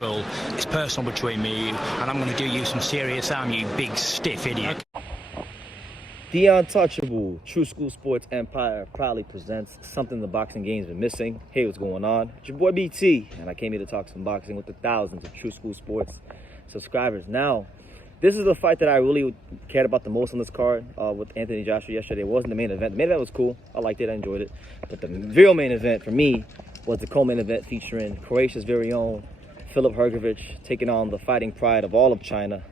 Well, it's personal between me and you, and I'm going to do you some serious harm, you big stiff idiot. The Untouchable True School Sports Empire proudly presents something the boxing game's been missing. Hey, what's going on? It's your boy BT, and I came here to talk some boxing with the thousands of True School Sports subscribers. Now, this is the fight that I really cared about the most on this card with Anthony Joshua yesterday. It wasn't the main event. The main event was cool. I liked it. I enjoyed it. But the real main event for me was the co-main event featuring Croatia's very own Filip Hrgovic taking on the fighting pride of all of China,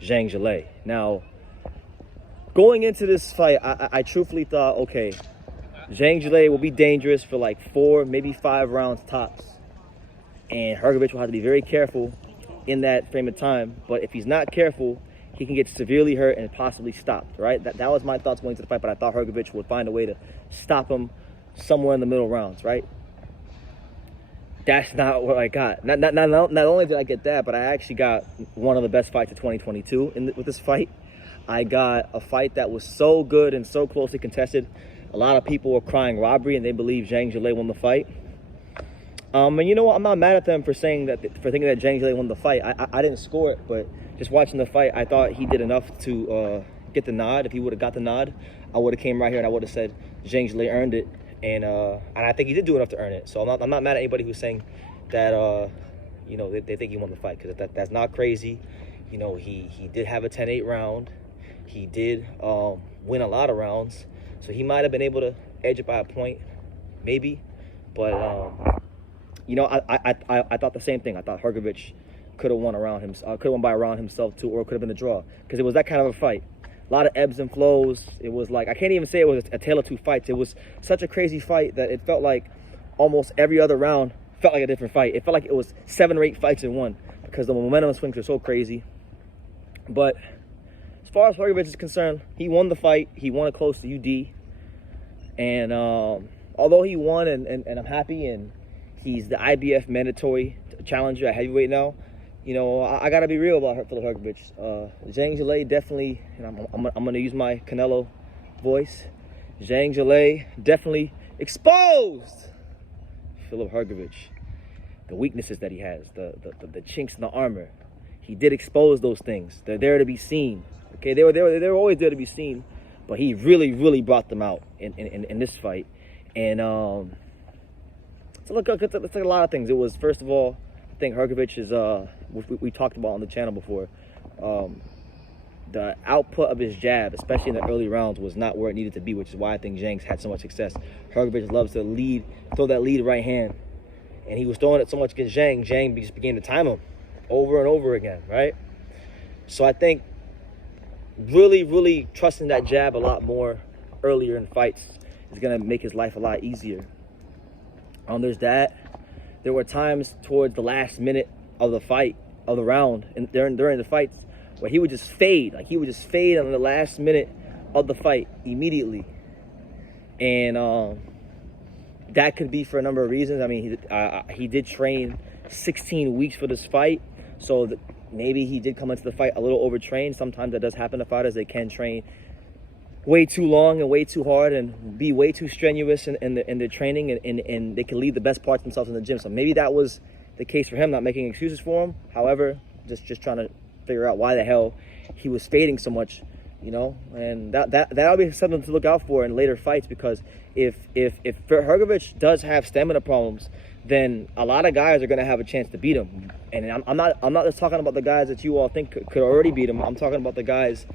Zhang Zhilei. Now, going into this fight, I truthfully thought, okay, Zhang Zhilei will be dangerous for like 4, maybe 5 rounds tops. And Hrgovic will have to be very careful in that frame of time. But if he's not careful, he can get severely hurt and possibly stopped, right? That was my thoughts going into the fight, but I thought Hrgovic would find a way to stop him somewhere in the middle rounds, right? That's not what I got. Not only did I get that, but I actually got one of the best fights of 2022 with this fight. I got a fight that was so good and so closely contested. A lot of people were crying robbery, and they believe Zhang Zhilei won the fight. And you know what? I'm not mad at them for saying that, for thinking that Zhang Zhilei won the fight. I didn't score it, but just watching the fight, I thought he did enough to get the nod. If he would have got the nod, I would have came right here and I would have said Zhang Zhilei earned it. And I think he did do enough to earn it. So I'm not mad at anybody who's saying that you know, they think he won the fight, because that's not crazy. You know, he did have a 10-8 round. He did win a lot of rounds, so he might have been able to edge it by a point, maybe. But you know, I thought the same thing. I thought Hrgovic could have won by a round himself too, or it could have been a draw, because it was that kind of a fight. A lot of ebbs and flows. It was like, I can't even say it was a tale of two fights. It was such a crazy fight that it felt like almost every other round felt like a different fight. It felt like it was 7 or 8 fights in one, because the momentum swings are so crazy. But as far as Hrgovic is concerned, he won the fight. He won it close to UD. And although he won, and I'm happy, and he's the IBF mandatory challenger at heavyweight now, you know, I got to be real about Filip Hrgovic. Zhang Zhilei definitely, and I'm going to use my Canelo voice, Zhang Zhilei definitely exposed Filip Hrgovic. The weaknesses that he has, the chinks in the armor. He did expose those things. They're there to be seen. Okay, they were always there to be seen, but he really brought them out in this fight. And it's like a lot of things. It was, first of all, I think Hrgovic is we talked about on the channel before. The output of his jab, especially in the early rounds, was not where it needed to be, which is why I think Zhang's had so much success. Hrgovic loves to throw that lead right hand, and he was throwing it so much against Zhang. Zhang just began to time him over and over again, right? So I think really trusting that jab a lot more earlier in fights is gonna make his life a lot easier. There's that. There were times towards the last minute of the fight, of the round, and during the fights, where he would just fade. Like, he would just fade on the last minute of the fight immediately. And that could be for a number of reasons. I mean, he did train 16 weeks for this fight, so maybe he did come into the fight a little overtrained. Sometimes that does happen to fighters. They can train way too long and way too hard and be way too strenuous in their training, and they can leave the best parts of themselves in the gym. So maybe that was the case for him, not making excuses for him. However, just trying to figure out why the hell he was fading so much, you know. And that'll be something to look out for in later fights, because if Hrgovic does have stamina problems, then a lot of guys are going to have a chance to beat him. And I'm not just talking about the guys that you all think could already beat him. I'm talking about the guys,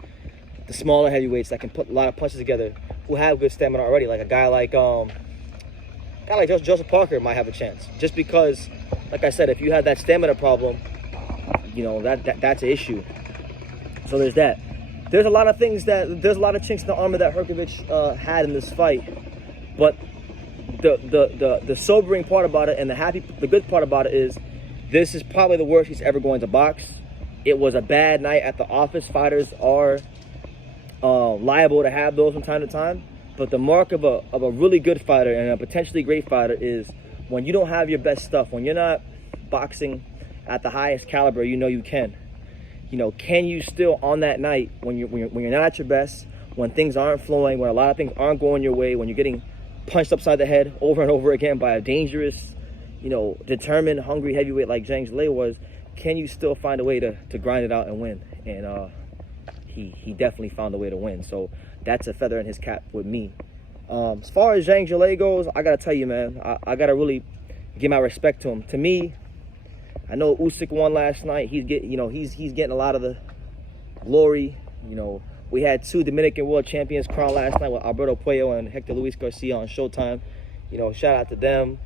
the smaller heavyweights that can put a lot of punches together, who have good stamina already. Like a guy like Joseph Parker might have a chance, just because, like I said, if you have that stamina problem, you know, that's an issue. So there's that. There's a lot of things there's a lot of chinks in the armor that Hrgovic had in this fight, but the sobering part about it, and the good part about it, is this is probably the worst he's ever going to box. It was a bad night at the office. Fighters are liable to have those from time to time, but the mark of a really good fighter and a potentially great fighter is when you don't have your best stuff, when you're not boxing at the highest caliber you know you can. You know, can you still, on that night, when you're not at your best, when things aren't flowing, when a lot of things aren't going your way, when you're getting punched upside the head over and over again by a dangerous, determined, hungry heavyweight like Zhang Zhilei was, can you still find a way to grind it out and win? And he definitely found a way to win. So that's a feather in his cap with me. As far as Zhang Zhilei goes, I gotta tell you, man, I gotta really give my respect to him. To me, I know Usyk won last night. He's getting a lot of the glory. We had 2 Dominican world champions crowned last night with Alberto Puello and Hector Luis Garcia on Showtime. Shout out to them.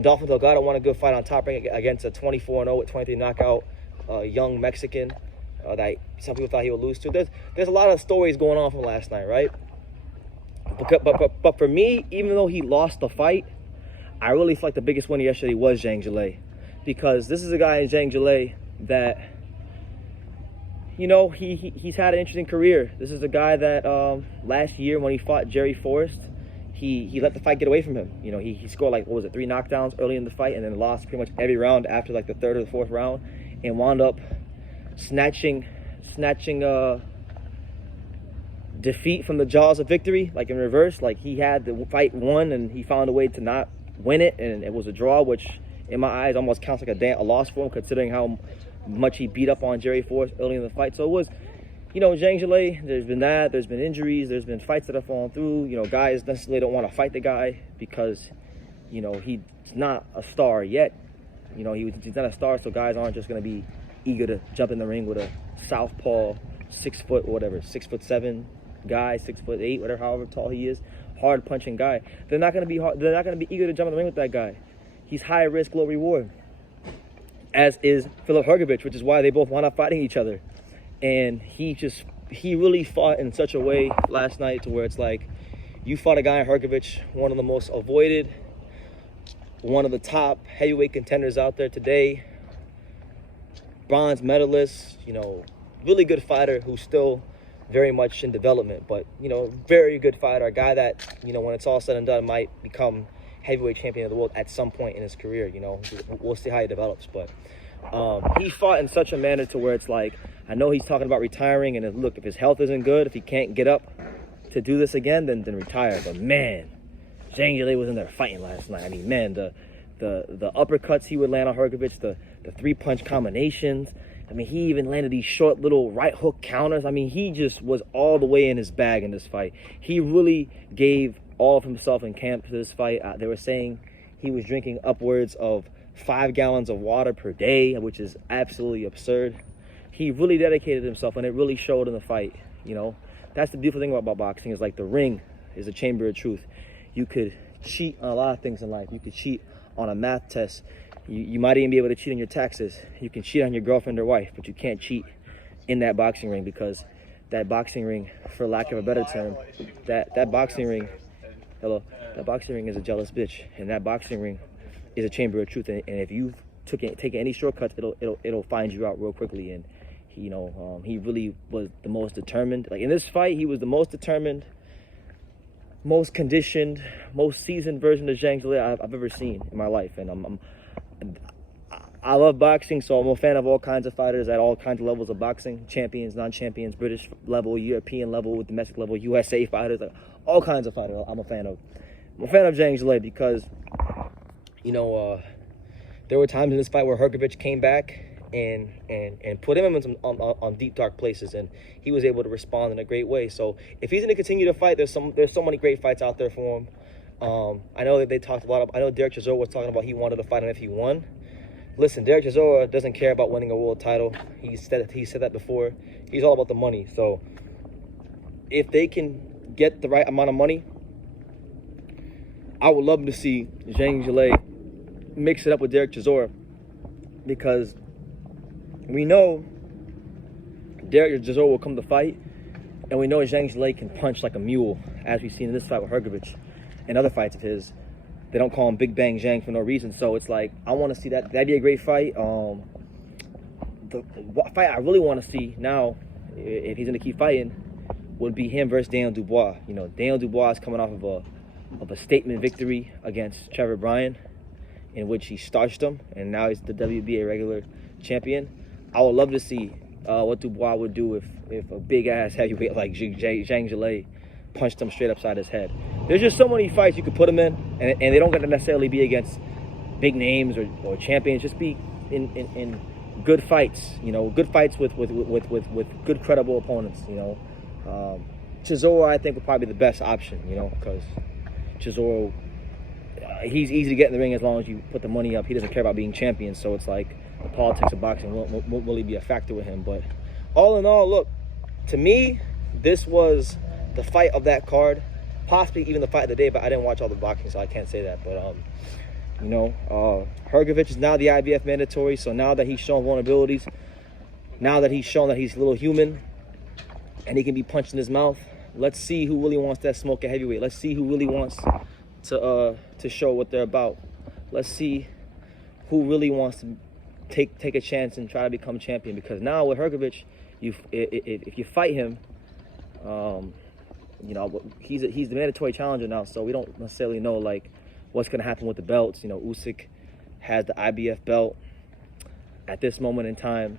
Dolphin Delgado won a good fight on Top Rank against a 24-0 with 23 knockout young Mexican that some people thought he would lose to. There's a lot of stories going on from last night, right? But for me, even though he lost the fight, I really feel like the biggest winner yesterday was Zhang Zhilei, because this is a guy in Zhang Zhilei that, he's had an interesting career. This is a guy that last year when he fought Jerry Forrest, he let the fight get away from him. He scored 3 knockdowns early in the fight, and then lost pretty much every round after the 3rd or the 4th round, and wound up snatching defeat from the jaws of victory, in reverse. He had the fight won, and he found a way to not win it, and it was a draw, which in my eyes almost counts like a loss for him, considering how much he beat up on Jerry Forrest early in the fight. So it was, Zhang Zhilei, there's been injuries, there's been fights that have fallen through. Guys necessarily don't want to fight the guy because, he's not a star yet. He's not a star, so guys aren't just going to be eager to jump in the ring with a southpaw 6'7" guy, 6'8", whatever, however tall he is, hard punching guy. They're not going to be eager to jump in the ring with that guy. He's high risk, low reward, as is Filip Hrgovic, which is why they both wound up fighting each other. And he really fought in such a way last night to where it's like, you fought a guy in Hrgovic, one of the most avoided, one of the top heavyweight contenders out there today, bronze medalist, really good fighter who's still very much in development, but very good fighter, a guy that when it's all said and done might become heavyweight champion of the world at some point in his career. We'll see how he develops, but he fought in such a manner to where it's like, I know he's talking about retiring, and look, if his health isn't good, if he can't get up to do this again, then retire. But man, Zhang Zhilei was in there fighting last night. I mean, man, the uppercuts he would land on Hrgovic, the 3-punch combinations. I mean, he even landed these short little right hook counters. I mean, he just was all the way in his bag in this fight. He really gave all of himself in camp for this fight. They were saying he was drinking upwards of 5 gallons of water per day, which is absolutely absurd. He really dedicated himself, and it really showed in the fight. That's the beautiful thing about boxing, is the ring is a chamber of truth. You could cheat on a lot of things in life. You could cheat on a math test. You might even be able to cheat on your taxes. You can cheat on your girlfriend or wife, but you can't cheat in that boxing ring, because that boxing ring, for lack of a better term, that boxing ring, that boxing ring is a jealous bitch, and that boxing ring is a chamber of truth. And if you take any shortcuts, it'll find you out real quickly. And he really was the most determined. In this fight, he was the most determined, most conditioned, most seasoned version of Zhang Zhilei I've ever seen in my life. And I love boxing, so I'm a fan of all kinds of fighters at all kinds of levels of boxing. Champions, non-champions, British level, European level, domestic level, USA fighters, all kinds of fighters I'm a fan of. I'm a fan of Zhang Zhilei because, there were times in this fight where Hrgovic came back and put him on deep, dark places, and he was able to respond in a great way. So if he's going to continue to fight, there's so many great fights out there for him. I know that they talked a lot. I know Derek Chisora was talking about he wanted to fight him if he won. Listen, Derek Chisora doesn't care about winning a world title. He said that before. He's all about the money. So if they can get the right amount of money, I would love to see Zhang Zhilei mix it up with Derek Chisora, because we know Derek Chisora will come to fight, and we know Zhang Zhilei can punch like a mule, as we've seen in this fight with Hrgovic and other fights of his. They don't call him Big Bang Zhang for no reason. So it's like, I want to see that. That'd be a great fight. The fight I really want to see now, if he's going to keep fighting, would be him versus Daniel Dubois. Daniel Dubois is coming off of a statement victory against Trevor Bryan, in which he starched him, and now he's the WBA regular champion. I would love to see what Dubois would do if a big-ass heavyweight like Zhang Zhilei punched him straight upside his head. there's just so many fights you could put him in, and they don't got to necessarily be against big names or champions. Just be in good fights, good fights with good credible opponents. Chisora, I think, would probably be the best option, because Chisora, he's easy to get in the ring as long as you put the money up. He doesn't care about being champion, so it's like the politics of boxing won't really be a factor with him. But all in all, look, to me, this was the fight of that card, possibly even the fight of the day, but I didn't watch all the boxing, so I can't say that. But Hrgovic is now the IBF mandatory, so now that he's shown vulnerabilities, now that he's shown that he's a little human and he can be punched in his mouth, let's see who really wants that smoke at heavyweight. Let's see who really wants to show what they're about. Let's see who really wants to take a chance and try to become champion. Because now with Hrgovic, if you fight him, he's the mandatory challenger now, so we don't necessarily know like what's going to happen with the belts. Usyk has the IBF belt at this moment in time.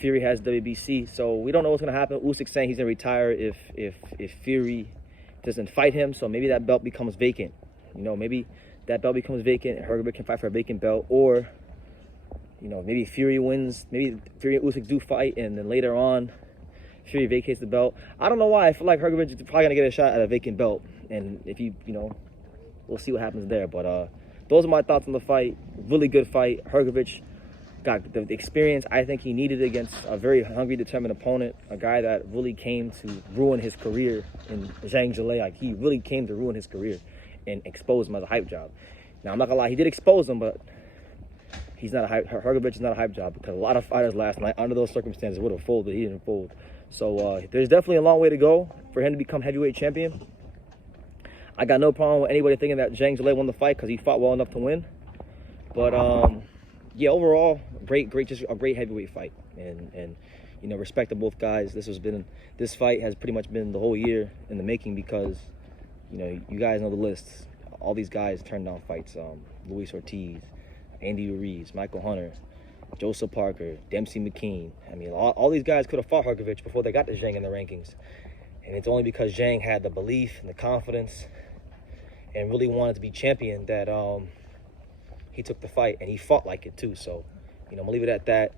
Fury has WBC, so we don't know what's going to happen. Usyk's saying he's going to retire if Fury doesn't fight him, so maybe that belt becomes vacant. Maybe that belt becomes vacant and Hrgovic can fight for a vacant belt, or maybe Fury wins. Maybe Fury and Usyk do fight, and then later on Fury vacates the belt. I don't know why. I feel like Hrgovic is probably going to get a shot at a vacant belt, and if we'll see what happens there. But those are my thoughts on the fight. Really good fight. Hrgovic got the experience I think he needed against a very hungry, determined opponent, a guy that really came to ruin his career in Zhang Zhilei. Like, he really came to ruin his career and expose him as a hype job. Now, I'm not gonna lie, he did expose him, but he's not a hype. Hrgovic is not a hype job, because a lot of fighters last night under those circumstances would have folded. He didn't fold. So there's definitely a long way to go for him to become heavyweight champion. I got no problem with anybody thinking that Zhang Zhilei won the fight because he fought well enough to win. But yeah, overall, just a great heavyweight fight, and respect to both guys. This fight has pretty much been the whole year in the making, because you guys know the list. All these guys turned down fights. Luis Ortiz, Andy Ruiz, Michael Hunter, Joseph Parker, Dempsey McKean. I mean, all these guys could have fought Hrgovic before they got to Zhang in the rankings, and it's only because Zhang had the belief and the confidence and really wanted to be champion that he took the fight, and he fought like it too. So, I'm gonna leave it at that.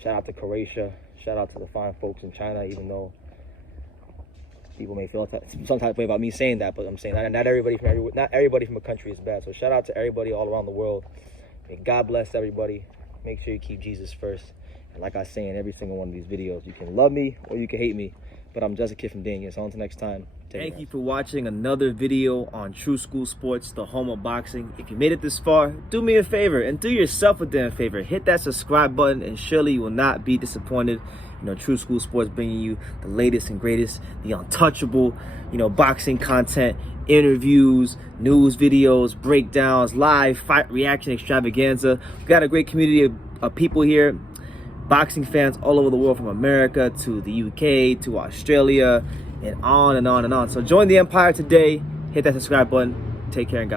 Shout out to Croatia. Shout out to the fine folks in China, even though people may feel some type of way about me saying that, but I'm saying not everybody from a country is bad. So shout out to everybody all around the world. May God bless everybody. Make sure you keep Jesus first. And like I say in every single one of these videos, you can love me or you can hate me, but I'm just a kid from Daniel. So until next time. Thank you for watching another video on True School Sports, the home of boxing. If you made it this far, do me a favor and do yourself a damn favor. Hit that subscribe button, and surely you will not be disappointed. True School Sports bringing you the latest and greatest, the untouchable, boxing content, interviews, news videos, breakdowns, live fight reaction extravaganza. We've got a great community of people here, boxing fans all over the world, from America to the UK to Australia, and on and on and on. So join the empire today. Hit that subscribe button. Take care and God.